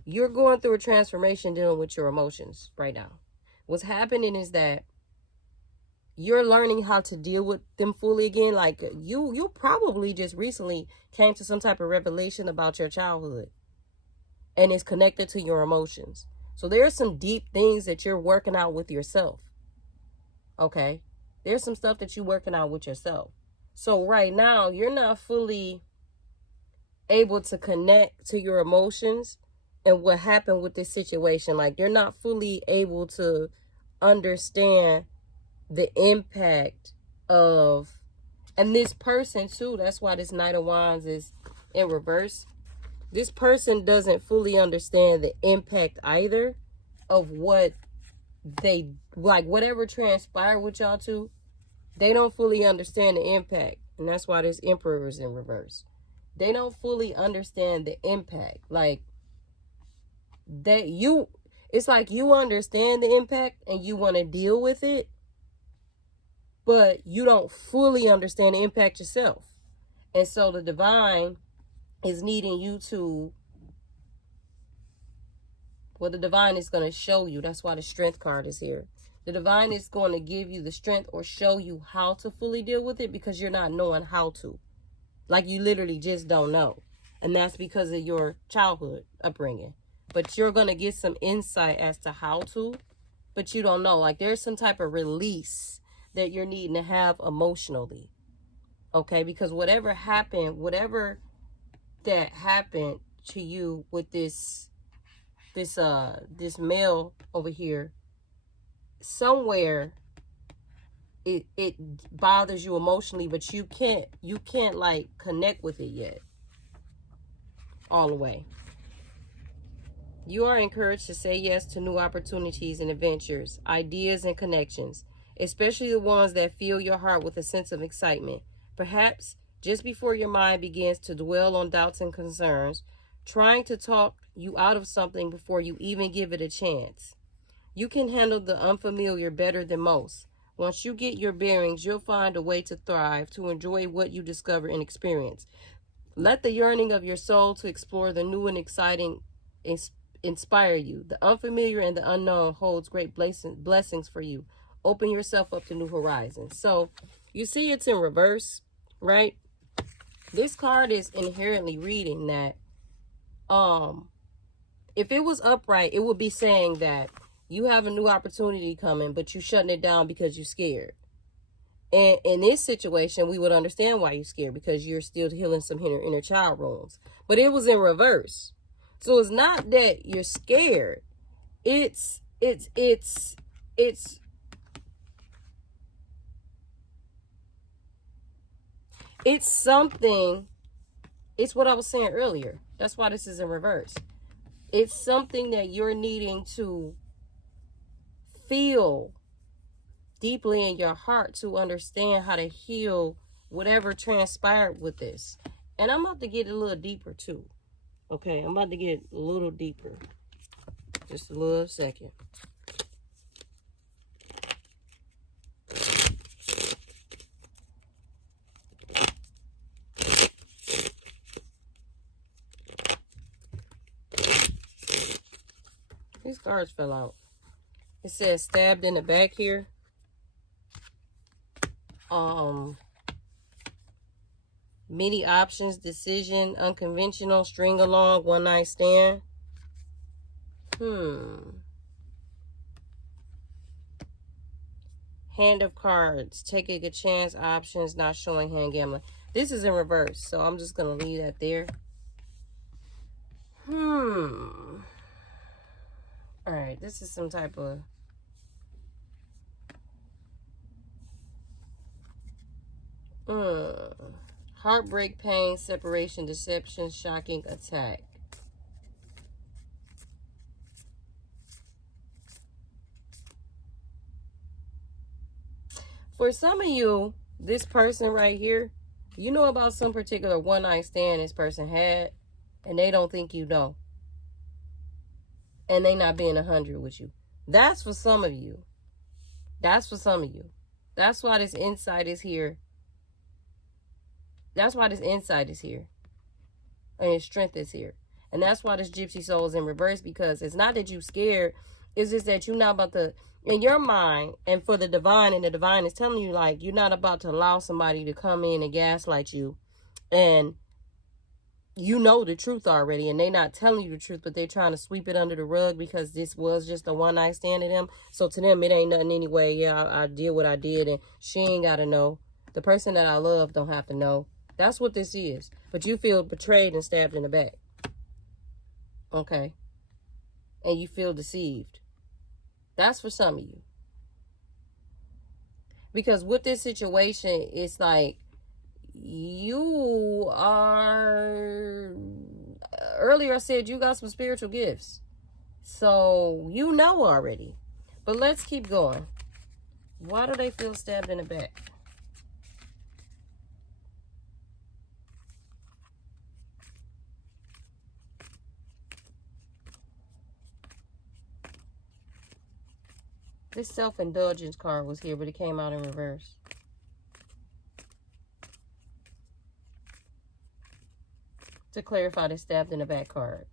you're going through a transformation dealing with your emotions right now. What's happening is that you're learning how to deal with them fully again. Like you probably just recently came to some type of revelation about your childhood, and it's connected to your emotions. So there's some deep things that you're working out with yourself. Okay? There's some stuff that you're working out with yourself. So right now, you're not fully able to connect to your emotions and what happened with this situation. Like, you're not fully able to understand the impact of, and this person too, that's why this Knight of Wands is in reverse. This person doesn't fully understand the impact either of what they, like, whatever transpired with y'all two, they don't fully understand the impact. And that's why this Emperor is in reverse. They don't fully understand the impact. Like, it's like you understand the impact and you want to deal with it, but you don't fully understand the impact yourself. And so the divine is needing you to, well, the divine is going to show you. That's why the Strength card is here. The divine is going to give you the strength or show you how to fully deal with it, because you're not knowing how to. Like, you literally just don't know. And that's because of your childhood upbringing. But you're going to get some insight as to how to, but you don't know. Like, there's some type of release that you're needing to have emotionally. Okay? Because whatever happened, whatever that happened to you with this male over here, somewhere it bothers you emotionally, but you can't like connect with it yet all the way. You are encouraged to say yes to new opportunities and adventures, ideas and connections, especially the ones that fill your heart with a sense of excitement. Perhaps just before your mind begins to dwell on doubts and concerns, trying to talk you out of something before you even give it a chance. You can handle the unfamiliar better than most. Once you get your bearings, you'll find a way to thrive, to enjoy what you discover and experience. Let the yearning of your soul to explore the new and exciting inspire you. The unfamiliar and the unknown holds great blessings for you. Open yourself up to new horizons. So you see it's in reverse, right? This card is inherently reading that if it was upright, it would be saying that you have a new opportunity coming, but you're shutting it down because you're scared. And in this situation, we would understand why you're scared, because you're still healing some inner child wounds. But it was in reverse. So it's not that you're scared. It's something. It's what I was saying earlier. That's why this is in reverse. It's something that you're needing to feel deeply in your heart to understand how to heal whatever transpired with this. And I'm about to get a little deeper too. Okay, I'm about to get a little deeper. Just a little second. These cards fell out. It says stabbed in the back here. Many options, decision, unconventional, string along, one night stand. Hand of cards, taking a chance, options, not showing, hand gambling. This is in reverse, so I'm just going to leave that there. All right, this is some type of... heartbreak, pain, separation, deception, shocking, attack. For some of you, this person right here, You know about some particular one night stand this person had, and they don't think you know. And they not being 100 with you. That's for some of you. That's for some of you. That's why this insight is here. That's why this insight is here. And his strength is here. And that's why this gypsy soul is in reverse, because it's not that you scared. It's just that you're not about to, in your mind, and for the divine, and the divine is telling you, like, you're not about to allow somebody to come in and gaslight you. And you know the truth already, and they not telling you the truth, but they're trying to sweep it under the rug because this was just a one night stand to them. So to them, it ain't nothing anyway. Yeah, I did what I did, and she ain't got to know. The person that I love don't have to know. That's what this is. But you feel betrayed and stabbed in the back. Okay? And you feel deceived. That's for some of you. Because with this situation, it's like you are... Earlier I said you got some spiritual gifts. So you know already. But let's keep going. Why do they feel stabbed in the back? This self-indulgence card was here, but it came out in reverse. To clarify this stabbed in the back card.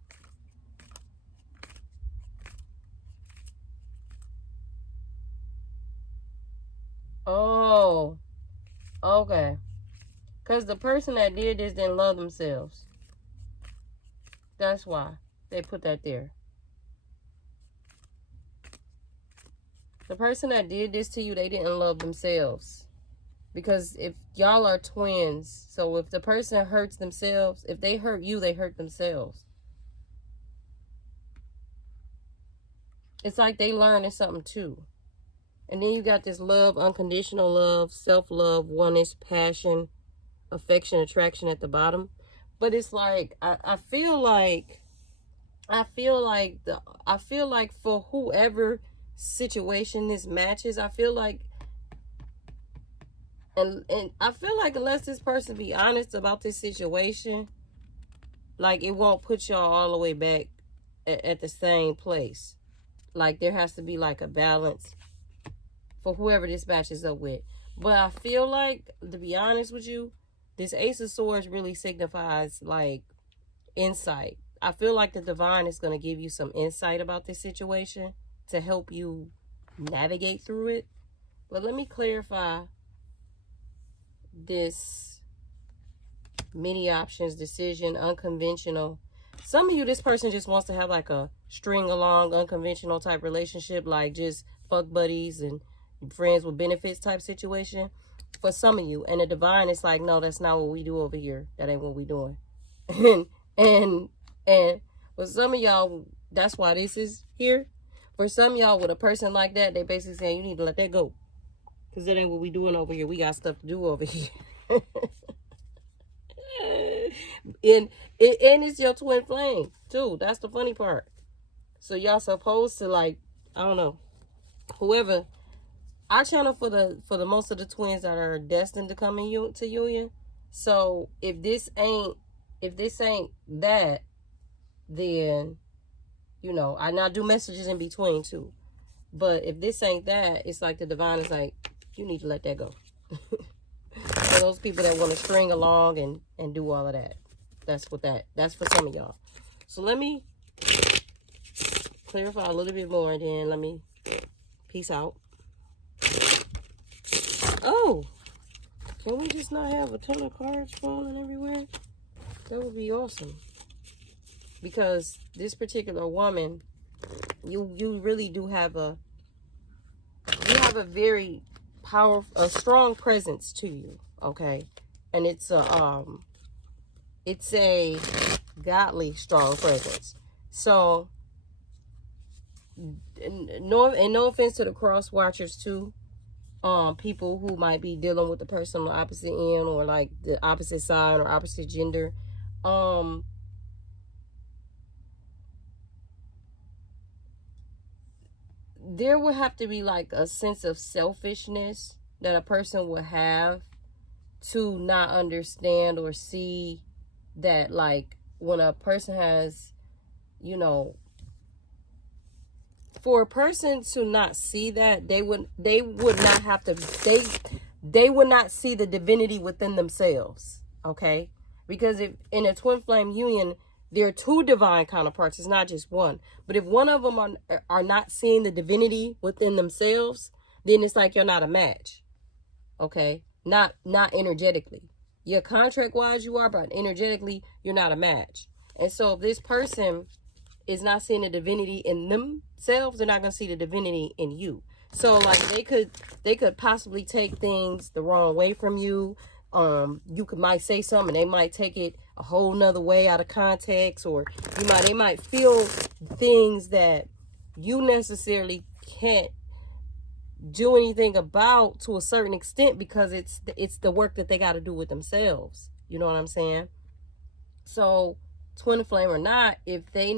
Oh, okay. Because the person that did this didn't love themselves. That's why they put that there. The person that did this to you, they didn't love themselves. Because if y'all are twins, so if the person hurts themselves, if they hurt you, they hurt themselves. It's like they learning something too. And then you got this love, unconditional love, self-love, oneness, passion, affection, attraction at the bottom. But it's like, I feel like for whoever situation this matches, I feel like, and I feel like unless this person be honest about this situation, like it won't put y'all all the way back at the same place. Like there has to be like a balance for whoever this matches up with. But I feel like, to be honest with you, this Ace of Swords really signifies like insight. I feel like the divine is going to give you some insight about this situation to help you navigate through it. But let me clarify this many options, decision, unconventional. Some of you, this person just wants to have like a string along, unconventional type relationship, like just fuck buddies and friends with benefits type situation. For some of you, and the divine is like, no, that's not what we do over here. That ain't what we doing. and for some of y'all, that's why this is here. For some of y'all, with a person like that, they basically saying you need to let that go, because that ain't what we doing over here. We got stuff to do over here. and it's your twin flame too. That's the funny part. So y'all supposed to, like, I don't know, whoever. I channel for the most of the twins that are destined to come in to union. So if this ain't that, then you know, I now do messages in between too. But if this ain't that, it's like the divine is like, you need to let that go. For those people that want to string along and do all of that. That's for some of y'all. So let me clarify a little bit more, and then let me peace out. Oh, can we just not have a ton of cards falling everywhere? That would be awesome. Because this particular woman, you really do have a very powerful, a strong presence to you, okay? And it's a godly strong presence. So no offense to the cross watchers too. People who might be dealing with the person on the opposite end, or like the opposite side or opposite gender. There would have to be like a sense of selfishness that a person would have to not understand or see that, like, when a person has, you know, for a person to not see that, they would not have to, they would not see the divinity within themselves. Okay, because if in a twin flame union, there are two divine counterparts, it's not just one. But if one of them are not seeing the divinity within themselves, then it's like you're not a match. Okay, not energetically. Yeah, contract wise you are, but energetically you're not a match. And so if this person is not seeing the divinity in themselves, they're not going to see the divinity in you. So like they could possibly take things the wrong way from you. Might say something, they might take it a whole nother way out of context, or they might feel things that you necessarily can't do anything about to a certain extent, because it's the work that they got to do with themselves. You know what I'm saying? So twin flame or not, if they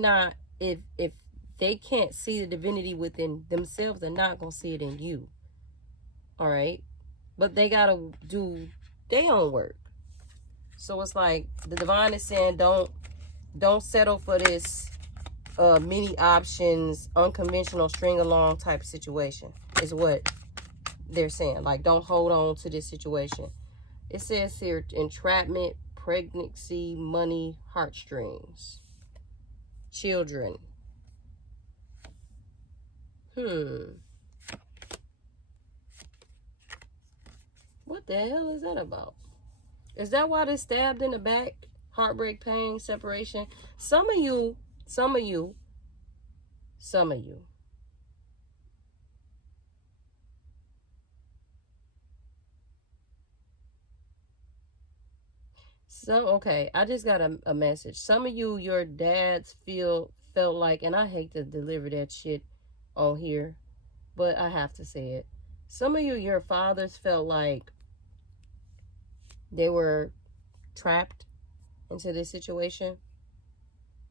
can't see the divinity within themselves, they're not gonna see it in you. All right, but they gotta do their own work. So it's like the divine is saying, don't settle for this many options, unconventional string along type of situation, is what they're saying. Like, don't hold on to this situation. It says here, entrapment, pregnancy, money, heartstrings, children. What the hell is that about? Is that why they're stabbed in the back? Heartbreak, pain, separation. Some of you. Okay, I just got a message. Some of you, your dads felt like, and I hate to deliver that shit on here, but I have to say it. Some of you, your fathers felt like they were trapped into this situation.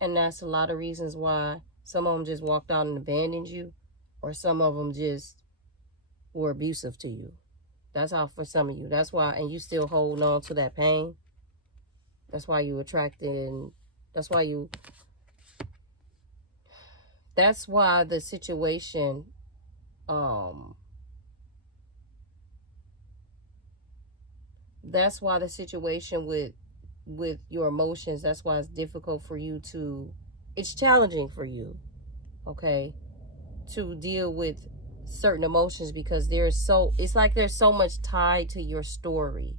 And that's a lot of reasons why some of them just walked out and abandoned you, or some of them just were abusive to you. That's how for some of you. That's why, and you still hold on to that pain. That's why you attracted, and that's why the situation, that's why the situation with your emotions, that's why it's difficult for you to, it's challenging for you, okay, to deal with certain emotions, because it's like there's so much tied to your story,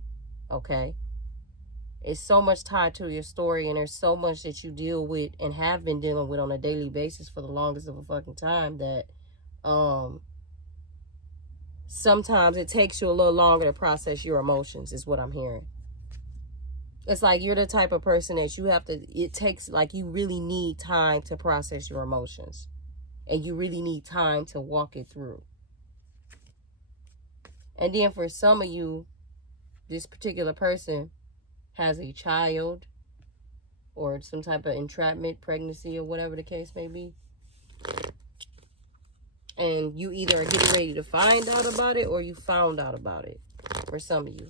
okay? It's so much tied to your story, and there's so much that you deal with and have been dealing with on a daily basis for the longest of a fucking time, that sometimes it takes you a little longer to process your emotions, is what I'm hearing. It's like you're the type of person that it takes, like, you really need time to process your emotions, and you really need time to walk it through. And then for some of you, this particular person has a child or some type of entrapment, pregnancy, or whatever the case may be. And you either are getting ready to find out about it, or you found out about it, for some of you.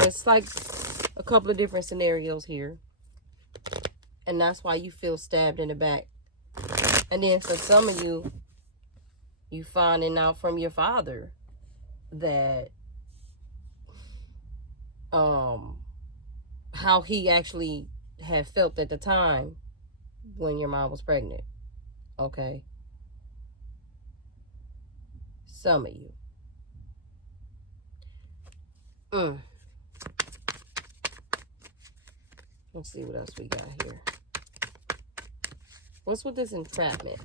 It's like a couple of different scenarios here. And that's why you feel stabbed in the back. And then for some of you, you finding out from your father that how he actually had felt at the time when your mom was pregnant. Okay? Some of you. Let's see what else we got here. What's with this entrapment?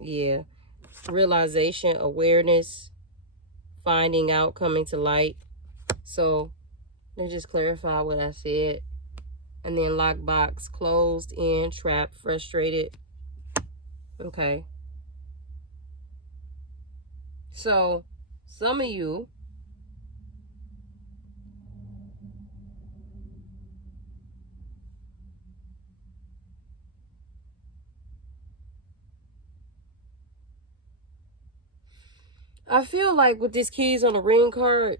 Yeah. Realization, awareness, finding out, coming to light. So, let's just clarify what I said. And then lockbox, closed in, trapped, frustrated. Okay. So, some of you, I feel like with this keys on the ring card,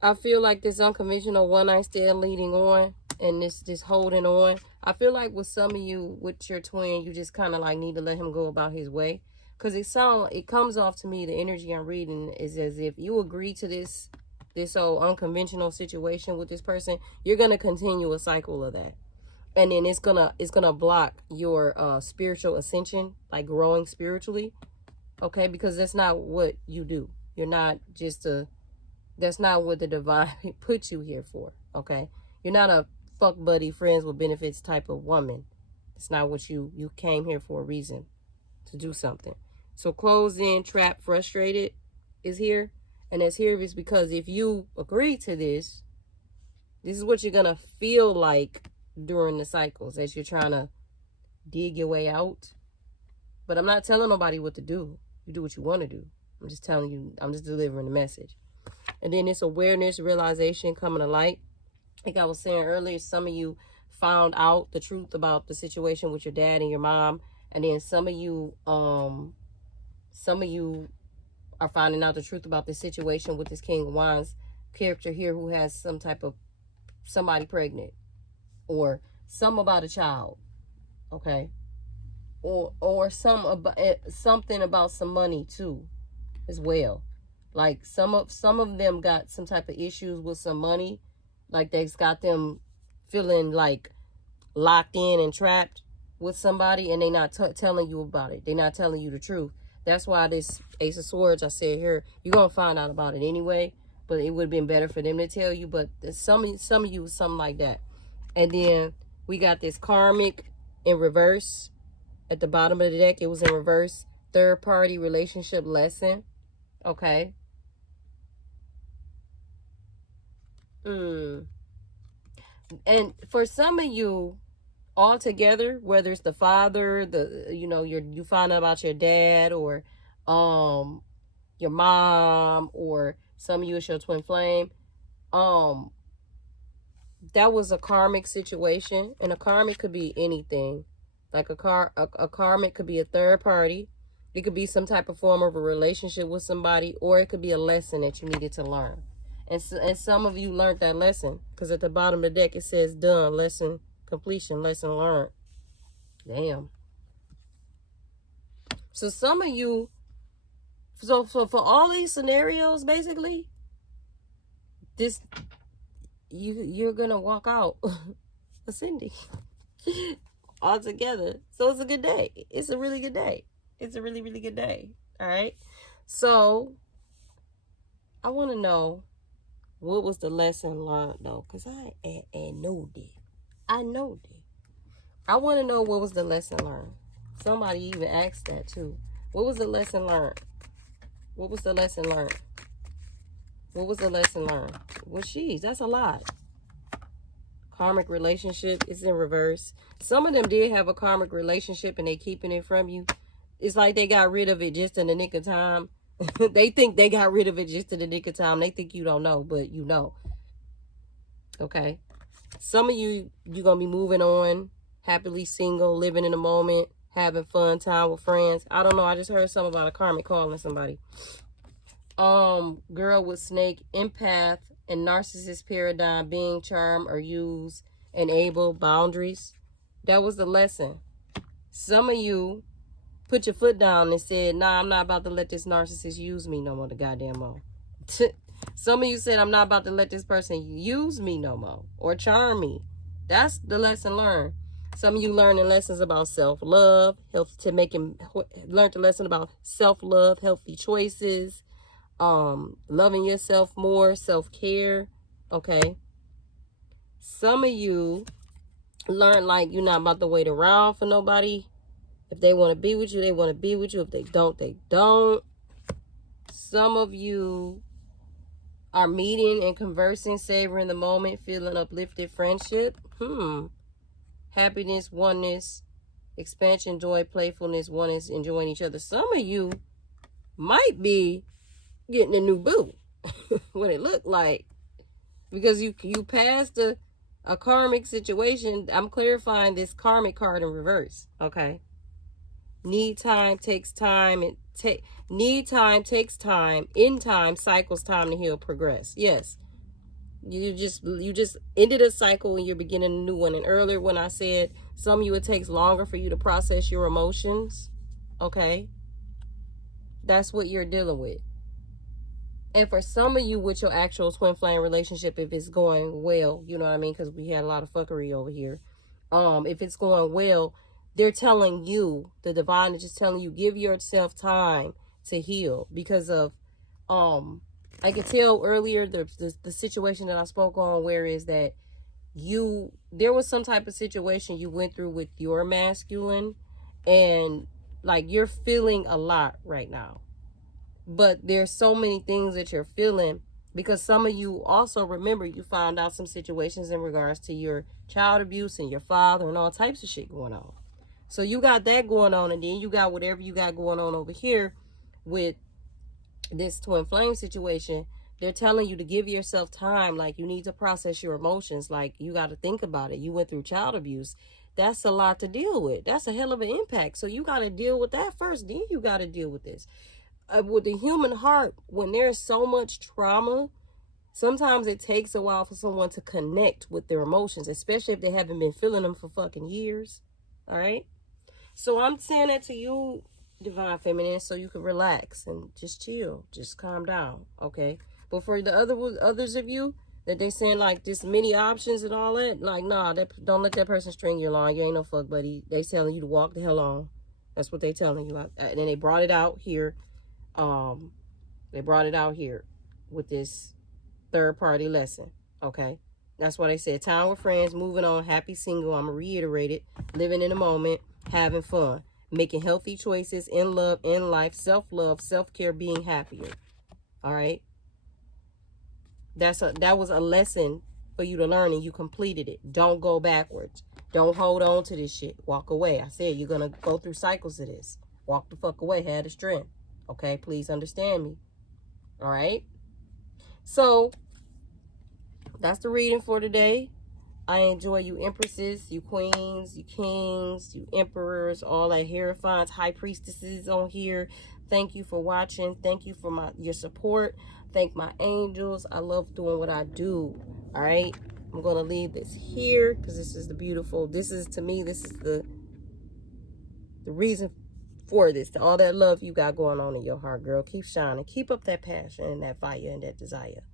I feel like this unconventional one night stand leading on and this holding on. I feel like with some of you, with your twin, you just kind of like need to let him go about his way. Because it comes off to me, the energy I'm reading is as if you agree to this whole unconventional situation with this person, you're going to continue a cycle of that. And then it's gonna block your spiritual ascension, like growing spiritually. Okay, because that's not what you do. You're not just that's not what the divine put you here for. Okay, you're not a fuck buddy, friends with benefits type of woman. It's not what you came here for a reason to do something. So closed in, trapped, frustrated is here. And that's here is because if you agree to this is what you're gonna feel like during the cycles as you're trying to dig your way out. But I'm not telling nobody what to do. You do what you want to do. I'm just telling you, I'm just delivering the message. And then this awareness, realization coming to light. Like I was saying earlier, some of you found out the truth about the situation with your dad and your mom. And then some of you are finding out the truth about the situation with this King of Wands character here who has some type of somebody pregnant or some about a child. Okay. Or something about some money too as well. Like some of them got some type of issues with some money, like they've got them feeling like locked in and trapped with somebody, and they not telling you about it. They're not telling you the truth. That's why this Ace of Swords, I said here, you're gonna find out about it anyway, but it would have been better for them to tell you. But some of you something like that. And then we got this karmic in reverse. At the bottom of the deck, it was in reverse. Third party relationship lesson. Okay. And for some of you, all together, whether it's the father, you find out about your dad or your mom, or some of you it's your twin flame. That was a karmic situation, and a karmic could be anything. Like a karmic could be a third party. It could be some type of form of a relationship with somebody, or it could be a lesson that you needed to learn. And some of you learned that lesson, because at the bottom of the deck it says done, lesson completion, lesson learned. Damn. So some of you, so for all these scenarios, basically, you're gonna walk out ascending all together. So it's a good day. It's a really good day. It's a really, really good day. All right. So I want to know, what was the lesson learned though? Because I know that. I know that. I want to know, what was the lesson learned? Somebody even asked that too. What was the lesson learned? What was the lesson learned? What was the lesson learned? Well, geez, that's a lot. Karmic relationship is in reverse. Some of them did have a karmic relationship and they keeping it from you. It's like they got rid of it just in the nick of time. They think they got rid of it just in the nick of time. They think you don't know, but you know. Okay. Some of you're going to be moving on, happily single, living in the moment, having fun time with friends. I don't know. I just heard something about a karmic calling somebody. Girl with snake, empath, and narcissist paradigm, being charmed or used, enable, boundaries. That was the lesson. Some of you put your foot down and said, nah, I'm not about to let this narcissist use me no more, the goddamn more. Some of you said, I'm not about to let this person use me no more or charm me. That's the lesson learned. Some of you learning lessons about self-love, learned the lesson about self-love, healthy choices, loving yourself more, self-care. Okay. Some of you learn like you're not about to wait around for nobody. If they want to be with you, they want to be with you. If they don't, they don't. Some of you are meeting and conversing, savoring the moment, feeling uplifted friendship. Happiness, oneness, expansion, joy, playfulness, oneness, enjoying each other. Some of you might be getting a new boo. What it looked like. Because you passed a karmic situation. I'm clarifying this karmic card in reverse. Okay. Need time, takes time, and Need time, takes time, in time, cycles time to heal, progress. Yes. You just ended a cycle and you're beginning a new one. And earlier when I said some of you, it takes longer for you to process your emotions. Okay. That's what you're dealing with. And for some of you with your actual twin flame relationship, if it's going well, you know what I mean? Because we had a lot of fuckery over here. If it's going well, they're telling you, the divine is just telling you, give yourself time to heal. Because of, I could tell earlier the situation that I spoke on, where is that there was some type of situation you went through with your masculine, and like you're feeling a lot right now. But there's so many things that you're feeling, because some of you also, remember, you found out some situations in regards to your child abuse and your father and all types of shit going on. So you got that going on, and then you got whatever you got going on over here with this twin flame situation. They're telling you to give yourself time. Like, you need to process your emotions. Like, you got to think about it. You went through child abuse. That's a lot to deal with. That's a hell of an impact. So you got to deal with that first. Then you got to deal with this. With the human heart, when there's so much trauma, sometimes it takes a while for someone to connect with their emotions, especially if they haven't been feeling them for fucking years. All right? So I'm saying that to you, divine feminine, so you can relax and just chill, just calm down, okay? But for the others of you that they saying like just many options and all that, like, nah, don't let that person string you along. You ain't no fuck buddy. They telling you to walk the hell on. That's what they telling you. And then they brought it out here. They brought it out here with this third party lesson, okay? That's why they said time with friends, moving on, happy single. I'm gonna reiterate it. Living in the moment, having fun, making healthy choices in love, in life, self-love, self-care, being happier. All right? That was a lesson for you to learn, and you completed it. Don't go backwards. Don't hold on to this shit. Walk away. I said you're gonna go through cycles of this. Walk the fuck away. Have the strength. Okay? Please understand me. All right? So that's the reading for today. I enjoy you empresses, you queens, you kings, you emperors, all that hierophants, high priestesses on here. Thank you for watching. Thank you for your support. Thank my angels. I love doing what I do. All right. I'm going to leave this here because this is to me, this is the reason for this. All that love you got going on in your heart, girl. Keep shining. Keep up that passion and that fire and that desire.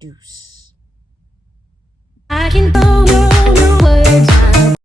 Deuce. I can know no words.